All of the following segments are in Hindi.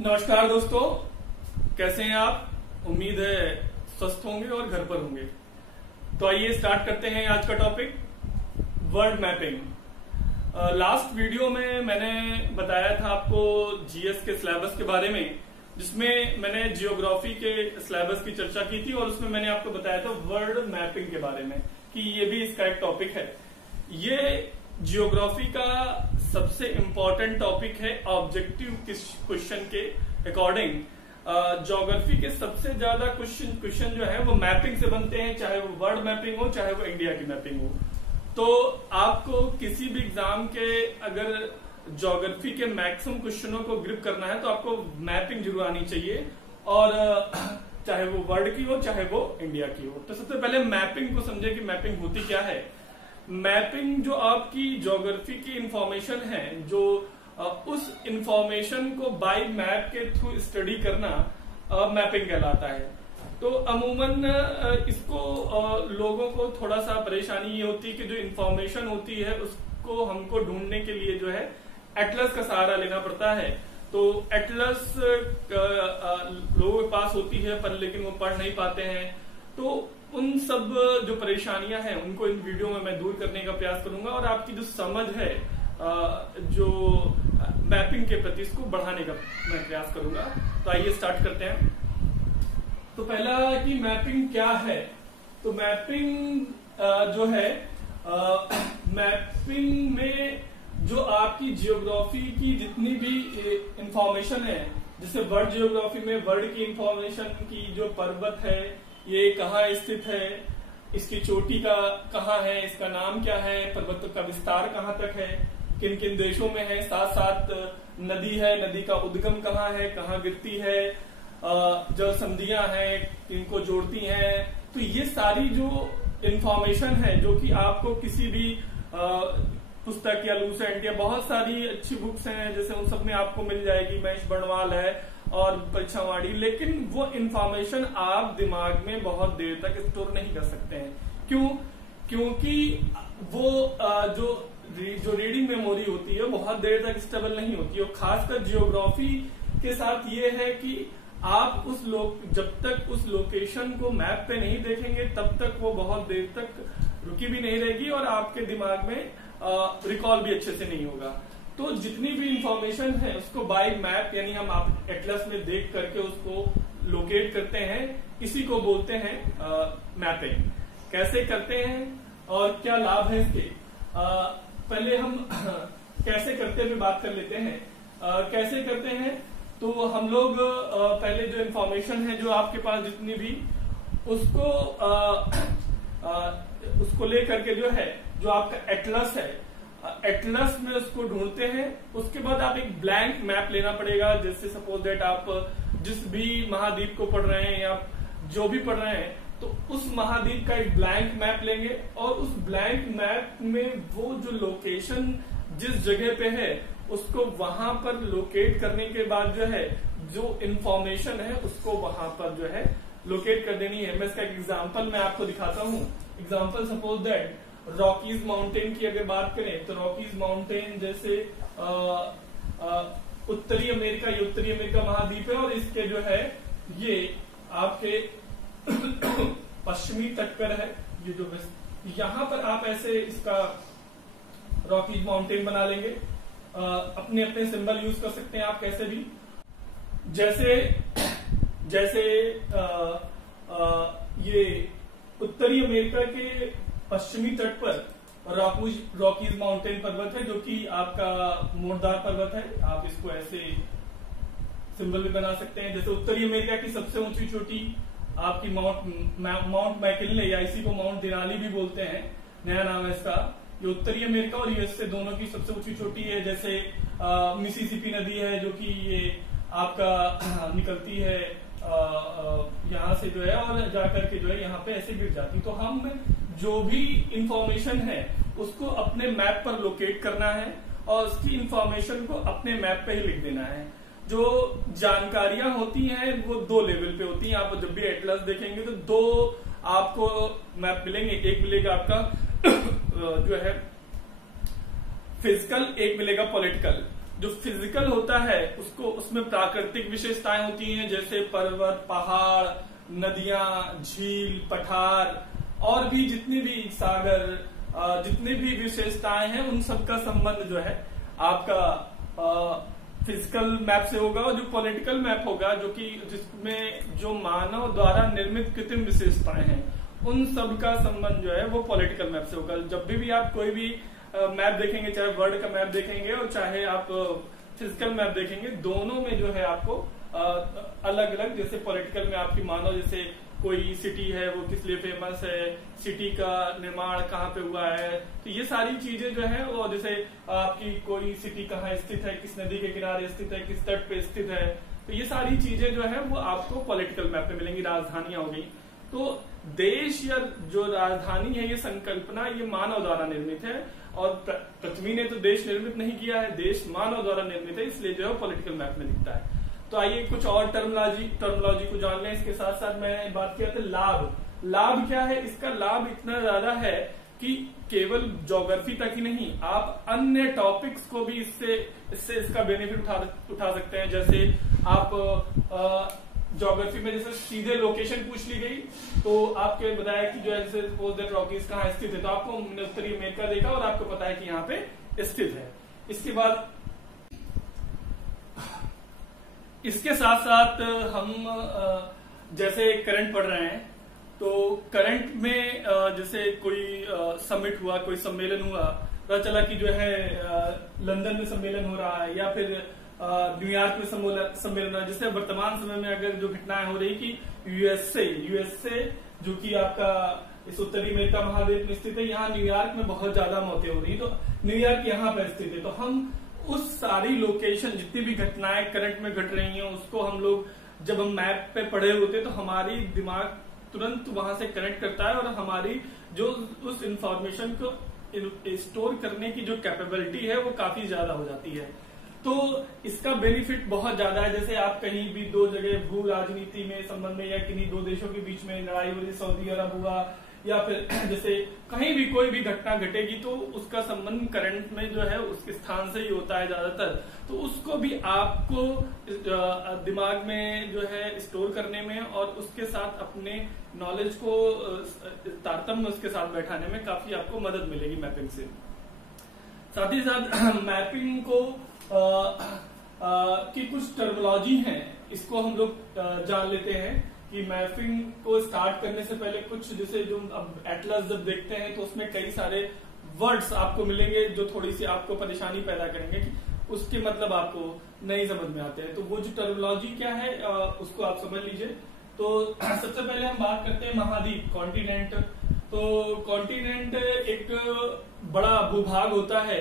नमस्कार दोस्तों, कैसे हैं आप। उम्मीद है स्वस्थ होंगे और घर पर होंगे। तो आइए स्टार्ट करते हैं आज का topic, word mapping. Last video में मैंने बताया था आपको जीएस के सिलेबस के बारे में, जिसमें मैंने जियोग्राफी के सिलेबस की चर्चा की थी और उसमें मैंने आपको बताया था वर्ड मैपिंग के बारे में कि ये भी इसका एक टॉपिक है। ये जियोग्राफी का सबसे इम्पोर्टेंट टॉपिक है ऑब्जेक्टिव क्वेश्चन के अकॉर्डिंग। ज्योग्राफी के सबसे ज्यादा क्वेश्चन जो है वो मैपिंग से बनते हैं, चाहे वो वर्ड मैपिंग हो चाहे वो इंडिया की मैपिंग हो। तो आपको किसी भी एग्जाम के अगर ज्योग्राफी के मैक्सिमम क्वेश्चनों को ग्रिप करना है तो आपको मैपिंग जरूर आनी चाहिए, और चाहे वो वर्ल्ड की हो चाहे वो इंडिया की हो। तो सबसे पहले मैपिंग को समझे कि मैपिंग होती क्या है। मैपिंग जो आपकी ज्योग्राफी की इंफॉर्मेशन है, जो उस इंफॉर्मेशन को बाय मैप के थ्रू स्टडी करना मैपिंग कहलाता है। तो अमूमन इसको लोगों को थोड़ा सा परेशानी ये होती है कि जो इंफॉर्मेशन होती है उसको हमको ढूंढने के लिए जो है एटलस का सहारा लेना पड़ता है। तो एटलस लोगों के पास होती है पर लेकिन वो पढ़ नहीं पाते हैं। तो उन सब जो परेशानियां हैं उनको इन वीडियो में मैं दूर करने का प्रयास करूंगा और आपकी जो समझ है जो मैपिंग के प्रति इसको बढ़ाने का मैं प्रयास करूंगा। तो आइए स्टार्ट करते हैं। तो पहला कि मैपिंग क्या है। तो मैपिंग जो है मैपिंग में जो आपकी जियोग्राफी की जितनी भी इंफॉर्मेशन है, जैसे वर्ल्ड जियोग्राफी में वर्ल्ड की इंफॉर्मेशन की जो पर्वत है ये कहाँ स्थित है, इसकी चोटी का कहाँ है, इसका नाम क्या है, पर्वत का विस्तार कहाँ तक है, किन किन देशों में है, साथ साथ नदी है, नदी का उद्गम कहाँ है, कहाँ गिरती है, जल संधियां हैं, किनको जोड़ती हैं। तो ये सारी जो इंफॉर्मेशन है जो कि आपको किसी भी पुस्तक या लूसेंट या बहुत सारी अच्छी बुक्स हैं जैसे उन सब में आपको मिल जाएगी, महेश बर्णवाल है और परीक्षावाड़ी, लेकिन वो इंफॉर्मेशन आप दिमाग में बहुत देर तक स्टोर नहीं कर सकते हैं। क्यों? क्योंकि वो जो रीडिंग मेमोरी होती है बहुत देर तक स्टेबल नहीं होती है। और खासकर जियोग्राफी के साथ ये है कि आप जब तक उस लोकेशन को मैप पे नहीं देखेंगे तब तक वो बहुत देर तक रुकी भी नहीं रहेगी और आपके दिमाग में रिकॉल भी अच्छे से नहीं होगा। तो जितनी भी इंफॉर्मेशन है उसको बाय मैप यानी हम आप एटलस में देख करके उसको लोकेट करते हैं, इसी को बोलते हैं मैपिंग। कैसे करते हैं और क्या लाभ है इसके, पहले हम कैसे करते हुए बात कर लेते हैं। कैसे करते हैं तो हम लोग पहले जो इंफॉर्मेशन है जो आपके पास जितनी भी उसको ले करके जो है जो आपका एटलस है, एटलस में उसको ढूंढते हैं। उसके बाद आप एक ब्लैंक मैप लेना पड़ेगा। जैसे सपोज दैट आप जिस भी महाद्वीप को पढ़ रहे हैं या जो भी पढ़ रहे हैं तो उस महाद्वीप का एक ब्लैंक मैप लेंगे और उस ब्लैंक मैप में वो जो लोकेशन जिस जगह पे है उसको वहां पर लोकेट करने के बाद जो है जो इंफॉर्मेशन है उसको वहां पर जो है लोकेट कर देनी है। मैं इसका एक एग्जाम्पल मैं आपको दिखाता हूँ। Example suppose that Rockies mountain की अगर बात करें तो रॉकीज माउंटेन जैसे उत्तरी अमेरिका, ये उत्तरी अमेरिका महाद्वीप है और इसके जो है ये आपके पश्चिमी तट पर है। ये जो यहाँ पर आप ऐसे इसका रॉकीज माउंटेन बना लेंगे। अपने अपने सिंबल यूज कर सकते हैं आप कैसे भी, जैसे ये उत्तरी अमेरिका के पश्चिमी तट पर रॉकीज माउंटेन पर्वत है जो कि आपका मोड़दार पर्वत है। आप इसको ऐसे सिंबल भी बना सकते हैं। जैसे उत्तरी अमेरिका की सबसे ऊंची चोटी आपकी माउंट मैकिनले या इसी को माउंट देनाली भी बोलते हैं, नया नाम है इसका। ये उत्तरी अमेरिका और यूएसए दोनों की सबसे ऊंची चोटी है। जैसे मिसिसिपी नदी है जो कि ये आपका निकलती है यहाँ से जो है और जाकर के जो है यहाँ पे ऐसे गिर जाती। तो हम जो भी इंफॉर्मेशन है उसको अपने मैप पर लोकेट करना है और उसकी इंफॉर्मेशन को अपने मैप पे ही लिख देना है। जो जानकारियां होती हैं वो दो लेवल पे होती हैं। आप जब भी एटलस देखेंगे तो दो आपको मैप मिलेंगे, एक मिलेगा आपका जो है फिजिकल, एक मिलेगा पॉलिटिकल। जो फिजिकल होता है उसको उसमें प्राकृतिक विशेषताएं होती हैं, जैसे पर्वत, पहाड़, नदियां, झील, पठार और भी जितनी भी सागर, जितनी भी विशेषताएं हैं उन सबका संबंध जो है आपका फिजिकल मैप से होगा। और जो पॉलिटिकल मैप होगा जो कि जिसमें जो मानव द्वारा निर्मित कृत्रिम विशेषताएं हैं उन सब का संबंध जो है वो पॉलिटिकल मैप से होगा। जब भी आप कोई भी मैप देखेंगे, चाहे वर्ल्ड का मैप देखेंगे और चाहे आप फिजिकल मैप देखेंगे, दोनों में जो है आपको अलग अलग, जैसे पॉलिटिकल में आपकी मानो जैसे कोई सिटी है वो किस लिए फेमस है, सिटी का निर्माण कहाँ पे हुआ है, तो ये सारी चीजें जो है वो जैसे आपकी कोई सिटी कहाँ स्थित है, किस नदी के किनारे स्थित है, किस तट पे स्थित है, तो ये सारी चीजें जो है वो आपको पॉलिटिकल मैप पे मिलेंगी। राजधानियां हो गई, तो देश या जो राजधानी है ये संकल्पना ये मानव द्वारा निर्मित है और पृथ्वी ने तो देश निर्मित नहीं किया है, देश मानव द्वारा निर्मित है, इसलिए जो है पॉलिटिकल मैप में दिखता है। तो आइए कुछ और टर्मोलॉजी को जान लें। इसके साथ साथ मैंने बात किया था लाभ क्या है। इसका लाभ इतना ज्यादा है कि केवल ज्योग्राफी तक ही नहीं, आप अन्य टॉपिक्स को भी इससे इसका बेनिफिट उठा सकते हैं। जैसे आप ज्योग्राफी में जैसे सीधे लोकेशन पूछ ली गई तो आपके बताया कि जो है जैसे सपोज दैट रॉकीज कहाँ स्थित है, तो आपको उत्तरी अमेरिका देखा और आपको पता है कि यहाँ पे स्थित है। इसके बाद इसके साथ साथ हम जैसे करंट पढ़ रहे हैं, तो करंट में जैसे कोई समिट हुआ, कोई सम्मेलन हुआ, पता चला कि जो है लंदन में सम्मेलन हो रहा है या फिर न्यूयॉर्क में सम्मेलन है। जैसे वर्तमान समय में अगर जो घटनाएं हो रही कि यूएसए जो कि आपका इस उत्तरी अमेरिका महाद्वीप में स्थित है, यहाँ न्यूयॉर्क में बहुत ज्यादा मौतें हो रही, तो न्यूयॉर्क यहाँ पर स्थित है। तो हम उस सारी लोकेशन जितनी भी घटनाएं करंट में घट रही हैं उसको हम लोग जब हम मैप पे पढ़े होते हैं तो हमारी दिमाग तुरंत वहां से कनेक्ट करता है और हमारी जो उस इंफॉर्मेशन को स्टोर करने की जो कैपेबिलिटी है वो काफी ज्यादा हो जाती है। तो इसका बेनिफिट बहुत ज्यादा है। जैसे आप कहीं भी दो जगह भू राजनीति में संबंध में या किन्हीं दो देशों के बीच में लड़ाई हो रही, सऊदी अरब हुआ या फिर जैसे कहीं भी कोई भी घटना घटेगी तो उसका संबंध करंट में जो है उसके स्थान से ही होता है ज्यादातर, तो उसको भी आपको दिमाग में जो है स्टोर करने में और उसके साथ अपने नॉलेज को तारतम्य उसके साथ बैठाने में काफी आपको मदद मिलेगी मैपिंग से। साथ ही साथ मैपिंग को की कुछ टर्मिनोलॉजी है, इसको हम लोग जान लेते हैं कि मैपिंग को स्टार्ट करने से पहले कुछ जैसे जो अब एटलस जब देखते हैं तो उसमें कई सारे वर्ड्स आपको मिलेंगे जो थोड़ी सी आपको परेशानी पैदा करेंगे कि उसके मतलब आपको नहीं समझ में आते हैं। तो वो जो टर्मिनोलॉजी क्या है उसको आप समझ लीजिए। तो सबसे पहले हम बात करते हैं महाद्वीप, कॉन्टिनेंट। तो कॉन्टिनेंट एक बड़ा भूभाग होता है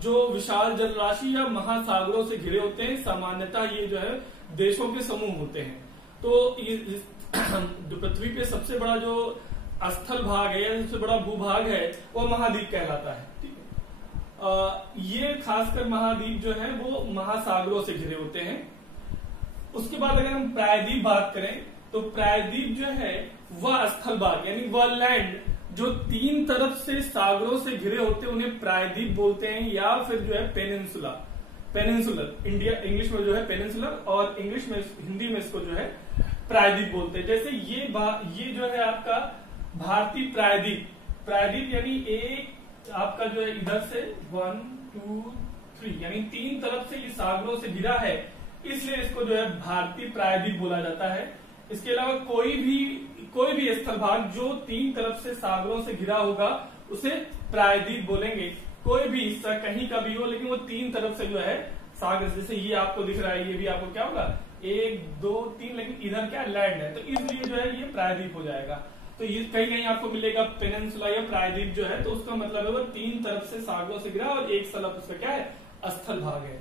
जो विशाल जलराशि या महासागरों से घिरे होते हैं। सामान्यतः ये जो है देशों के समूह होते हैं। तो जो पृथ्वी पे सबसे बड़ा जो स्थल भाग है या सबसे बड़ा भूभाग है वो महाद्वीप कहलाता है। ठीक है, ये खासकर महाद्वीप जो है वो महासागरों से घिरे होते हैं। उसके बाद अगर हम प्रायद्वीप बात करें तो प्रायद्वीप जो है वह स्थल भाग यानी वह लैंड जो तीन तरफ से सागरों से घिरे होते हैं उन्हें प्रायद्वीप बोलते हैं, या फिर जो है पेनिनसुलर इंग्लिश में जो है पेनिनसुलर और इंग्लिश में हिंदी में इसको जो है प्रायद्वीप बोलते हैं। जैसे ये जो है आपका भारतीय प्रायद्वीप यानी एक आपका जो है इधर से 1 2 3 यानी तीन तरफ से ये सागरों से घिरा है, इसलिए इसको जो है भारतीय प्रायद्वीप बोला जाता है। इसके अलावा कोई भी स्थल भाग जो तीन तरफ से सागरों से घिरा होगा उसे प्रायद्वीप बोलेंगे। कोई भी हिस्सा कहीं का भी हो लेकिन वो तीन तरफ से जो है सागर, जैसे ये आपको दिख रहा है, ये भी आपको क्या होगा 1 2 3, लेकिन इधर क्या लैंड है तो इसलिए जो है ये प्रायद्वीप हो जाएगा। तो ये कहीं आपको मिलेगा पेनिनसुला या प्रायद्वीप जो है, तो उसका मतलब है वो तीन तरफ से सागरों से घिरा और एक तरफ उसका क्या है स्थल भाग है।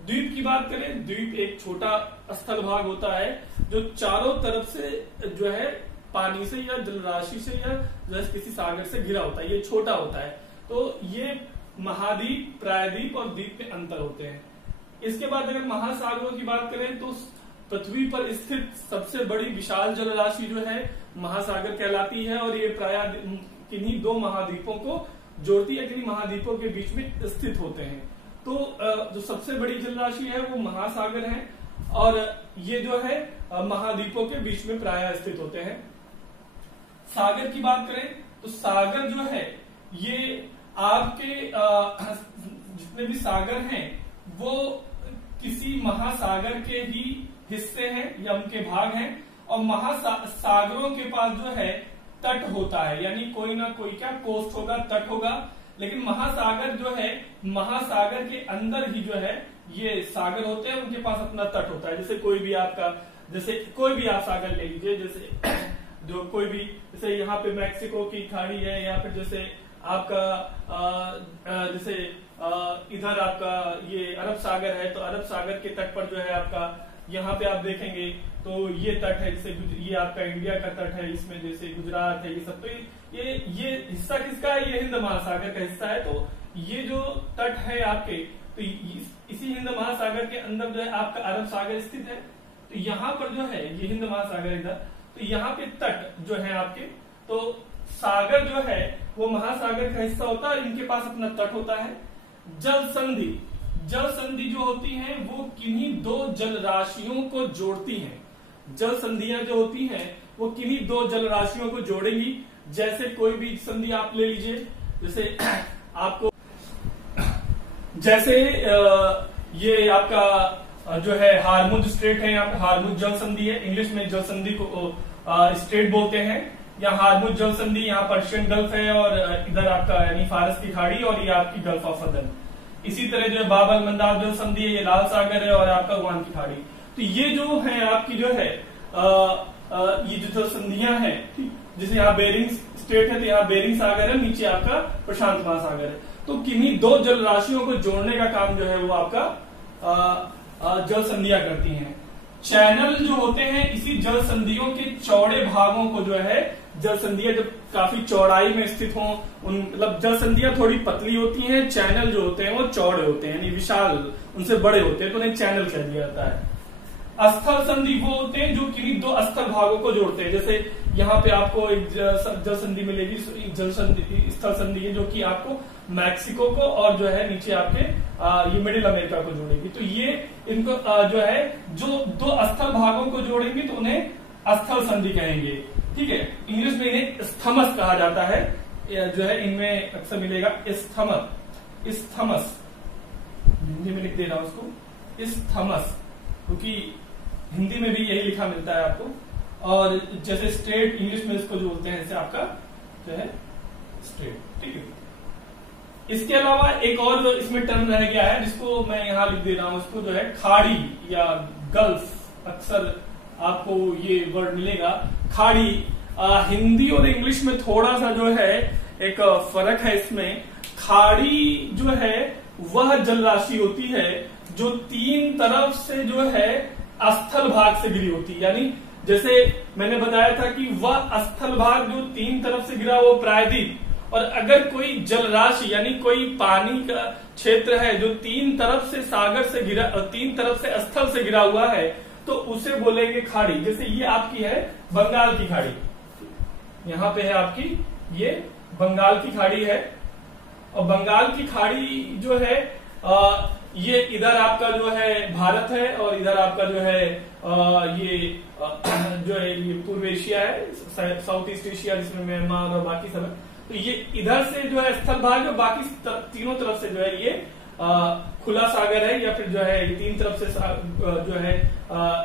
द्वीप की बात करें, द्वीप एक छोटा स्थल भाग होता है जो चारों तरफ से जो है पानी से या जलराशि से या जैसे किसी सागर से घिरा होता है, ये छोटा होता है। तो ये महाद्वीप, प्रायद्वीप और द्वीप में अंतर होते हैं। इसके बाद अगर महासागरों की बात करें तो पृथ्वी पर स्थित सबसे बड़ी विशाल जलराशि जो है महासागर कहलाती है और ये प्रायः किन्हीं दो महाद्वीपों को जोड़ती है, किन्हीं महाद्वीपों के बीच में स्थित होते हैं। तो जो सबसे बड़ी जलराशि है वो महासागर है, और ये जो है महाद्वीपों के बीच में प्रायः स्थित होते हैं। सागर की बात करें तो सागर जो है ये आपके जितने भी सागर हैं वो किसी महासागर के ही हिस्से हैं या उनके भाग हैं, और महासागरों के पास जो है तट होता है, यानी कोई ना कोई क्या कोस्ट होगा, तट होगा। लेकिन महासागर जो है, महासागर के अंदर ही जो है ये सागर होते हैं, उनके पास अपना तट होता है। जैसे कोई भी आपका, जैसे कोई भी आप सागर ले लीजिए, जैसे जो कोई भी, जैसे यहाँ पे मैक्सिको की खाड़ी है, या फिर जैसे आपका जैसे इधर आपका ये अरब सागर है, तो अरब सागर के तट पर जो है आपका, यहाँ पे आप देखेंगे तो ये तट है, जैसे ये आपका इंडिया का तट है, इसमें जैसे गुजरात है, ये सब। तो ये हिस्सा किसका है? ये हिंद महासागर का हिस्सा है। तो ये जो तट है आपके, तो इसी हिंद महासागर के अंदर जो है आपका अरब सागर स्थित है। तो यहाँ पर जो है ये हिंद महासागर इधर, तो यहाँ पे तट जो है आपके, तो सागर जो है वो महासागर का हिस्सा होता है, इनके पास अपना तट होता है। जल संधि, जल संधि जो होती हैं वो किन्हीं दो जल राशियों को जोड़ती हैं। जल संधियां जो होती हैं वो किन्हीं दो जल राशियों को जोड़ेंगी। जैसे कोई भी संधि आप ले लीजिए, जैसे आपको, जैसे ये आपका जो है हार्मुज स्ट्रेट है, यहाँ पे हार्मुज जल संधि है, इंग्लिश में जल संधि को स्ट्रेट बोलते हैं, या हार्मुज जल संधि, यहाँ पर्शियन गल्फ है, और इधर आपका यानी फारस की खाड़ी, और ये आपकी गल्फ ऑफ अदन। इसी तरह जो है बाबल मंदाब जल संधि है, ये लाल सागर है, और आपका ओमान की खाड़ी। तो ये जो है आपकी जो है ये जो जल संधियां हैं, जैसे यहाँ बेरिंग स्टेट है, तो यहाँ बेरिंग सागर है, नीचे आपका प्रशांत महासागर है। तो किन्हीं दो जल राशियों को जोड़ने का काम जो है वो आपका जल संधियां करती हैं। चैनल जो होते हैं, इसी जल संधियों के चौड़े भागों को जो है, जल संधियां जब काफी चौड़ाई में स्थित हों, मतलब जल संधियां थोड़ी पतली होती हैं, चैनल जो होते हैं वो चौड़े होते हैं, यानी विशाल, उनसे बड़े होते हैं, तो उन्हें चैनल कह दिया जाता है। स्थल संधि वो होते हैं जो किन्हीं दो स्थल भागों को जोड़ते हैं। जैसे यहाँ पे आपको एक जल संधि मिलेगी, जल संधि, स्थल संधि है, जो कि आपको मैक्सिको को और जो है नीचे आपके ये मिडिल अमेरिका को जोड़ेगी। तो ये इनको जो है, जो दो स्थल भागों को जोड़ेंगे तो उन्हें स्थल संधि कहेंगे। ठीक है, इंग्लिश में इन्हें स्थमस कहा जाता है, जो है इनमें अक्सर मिलेगा स्थमस, स्थमस, हिंदी में लिख दे रहा हूं उसको स्थमस, क्योंकि हिंदी में भी यही लिखा मिलता है आपको। और जैसे स्ट्रेट, इंग्लिश में इसको जो बोलते हैं, जैसे आपका जो है स्ट्रेट। ठीक है, इसके अलावा एक और जो इसमें टर्म रह गया है, जिसको मैं यहाँ लिख दे रहा हूं, उसको जो है खाड़ी या गल्फ, अक्सर आपको ये वर्ड मिलेगा खाड़ी। हिंदी और इंग्लिश में थोड़ा सा जो है एक फर्क है इसमें। खाड़ी जो है वह जल राशि होती है जो तीन तरफ से जो है स्थल भाग से गिरी होती है, यानी जैसे मैंने बताया था कि वह स्थल भाग जो तीन तरफ से गिरा वो प्रायद्वीप, और अगर कोई जल राशि यानी कोई पानी का क्षेत्र है जो तीन तरफ से सागर से गिरा, तीन तरफ से स्थल से गिरा हुआ है, तो उसे बोलेंगे खाड़ी। जैसे ये आपकी है बंगाल की खाड़ी, यहाँ पे है आपकी ये बंगाल की खाड़ी है, और बंगाल की खाड़ी जो है ये इधर आपका जो है भारत है, और इधर आपका जो है ये जो है ये पूर्व एशिया है, साउथ ईस्ट एशिया, जिसमें म्यांमार और बाकी सब है। तो ये इधर से जो है स्थल भाग है, बाकी तीनों तरफ से जो है ये खुला सागर है, या फिर जो है ये तीन तरफ से जो है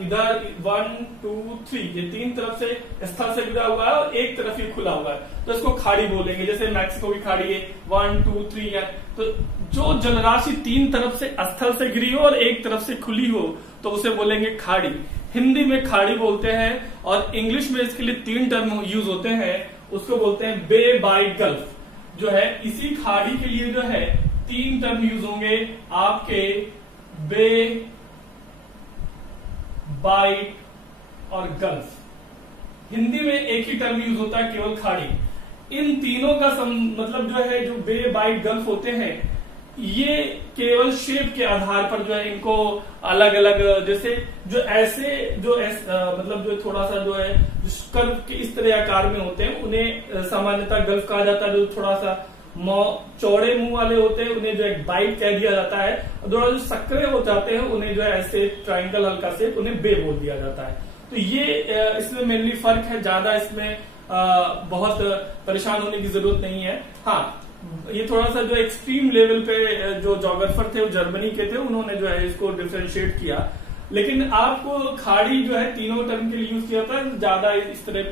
इधर 1 2 3 ये तीन तरफ से स्थल से जुड़ा हुआ है, और एक तरफ ये खुला हुआ है, तो इसको खाड़ी बोलेंगे। जैसे मैक्सिको की खाड़ी है 1 2 3 है, तो जो जलराशि तीन तरफ से स्थल से गिरी हो और एक तरफ से खुली हो तो उसे बोलेंगे खाड़ी। हिंदी में खाड़ी बोलते हैं, और इंग्लिश में इसके लिए तीन टर्म यूज होते हैं, उसको बोलते हैं बे बाय गल्फ। जो है इसी खाड़ी के लिए जो है तीन टर्म यूज होंगे आपके, बे, बाइट और गल्फ। हिंदी में एक ही टर्म यूज होता है, केवल खाड़ी। इन तीनों का मतलब जो है, जो बे, बाइट, गल्फ होते हैं, ये केवल शेप के आधार पर जो है इनको अलग अलग, जैसे जो ऐसे जो मतलब जो थोड़ा सा जो है कर्व के इस तरह आकार में होते हैं, उन्हें सामान्यतः गल्फ कहा जाता है। जो थोड़ा सा चौड़े मुंह वाले होते हैं उन्हें जो है बाइट कह दिया जाता है, और थोड़ा जो सक्रिय हो जाते हैं उन्हें जो है ऐसे ट्राइंगल हल्का से उन्हें बे बोल दिया जाता है। तो ये इसमें मेनली फर्क है, ज्यादा इसमें बहुत परेशान होने की जरूरत नहीं है। हाँ, ये थोड़ा सा जो एक्सट्रीम लेवल पे जो जोग्राफर थे वो जर्मनी के थे, उन्होंने जो है इसको डिफरेंशिएट किया, लेकिन आपको खाड़ी जो है तीनों टर्म के लिए यूज किया था, ज्यादा इस तरह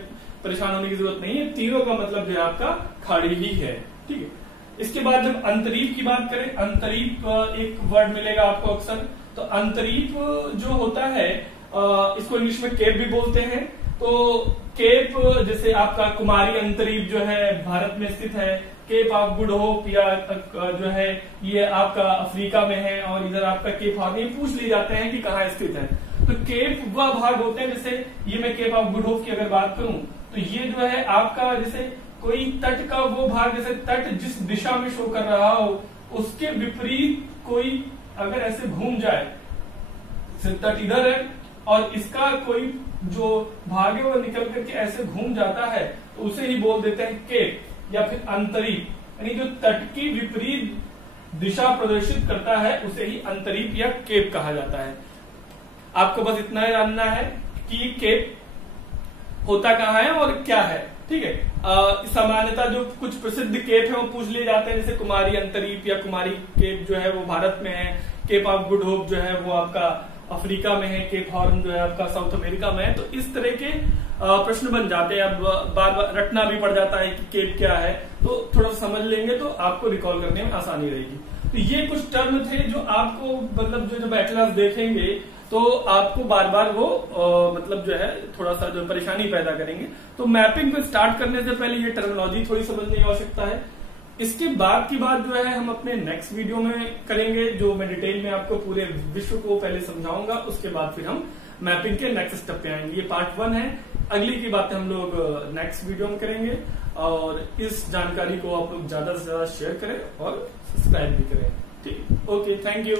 परेशान होने की जरूरत नहीं है। तीनों का मतलब जो है आपका खाड़ी ही है, ठीक है। इसके बाद जब अंतरीप की बात करें, अंतरीप एक वर्ड मिलेगा आपको अक्सर। तो अंतरीप जो होता है इसको इंग्लिश में केप भी बोलते हैं। तो केप जैसे आपका कुमारी अंतरीप जो है भारत में स्थित है, केप ऑफ गुड होप या जो है ये आपका अफ्रीका में है, और इधर आपका केप हॉर्न, ये पूछ लिए जाते हैं कि कहाँ स्थित है। तो केप वह भाग होते हैं, जैसे ये मैं केप ऑफ गुड होप की अगर बात करूं तो ये जो है आपका जैसे कोई तट का वो भाग, जैसे तट जिस दिशा में शो कर रहा हो उसके विपरीत कोई अगर ऐसे घूम जाए, तट इधर है और इसका कोई जो भाग है वो निकल करके ऐसे घूम जाता है, तो उसे ही बोल देते हैं केप या फिर अंतरीप, यानी जो तट की विपरीत दिशा प्रदर्शित करता है उसे ही अंतरीप या केप कहा जाता है। आपको बस इतना जानना है कि केप होता कहाँ है और क्या है, ठीक है। सामान्यतः जो कुछ प्रसिद्ध केप है वो पूछ लिए जाते हैं, जैसे कुमारी अंतरीप या कुमारी केप जो है वो भारत में है, केप ऑफ गुड होप जो है वो आपका अफ्रीका में है, केप हॉर्न जो है आपका साउथ अमेरिका में है। तो इस तरह के प्रश्न बन जाते हैं, अब बार बार रटना भी पड़ जाता है कि केप क्या है, तो थोड़ा समझ लेंगे तो आपको रिकॉल करने में आसानी रहेगी। तो ये कुछ टर्म थे जो आपको मतलब जो जब एटलस देखेंगे तो आपको बार बार वो मतलब जो है थोड़ा सा जो परेशानी पैदा करेंगे। तो मैपिंग पे स्टार्ट करने से पहले ये टर्मिनोलॉजी थोड़ी समझने की आवश्यकता है। इसके बाद की बात जो है हम अपने नेक्स्ट वीडियो में करेंगे, जो मैं डिटेल में आपको पूरे विश्व को पहले समझाऊंगा, उसके बाद फिर हम मैपिंग के नेक्स्ट स्टेप पे आएंगे। ये पार्ट 1 है, अगली की बातें हम लोग नेक्स्ट वीडियो में करेंगे। और इस जानकारी को आप लोग ज्यादा से ज्यादा शेयर करें और सब्सक्राइब भी करें, ठीक। Okay, thank you.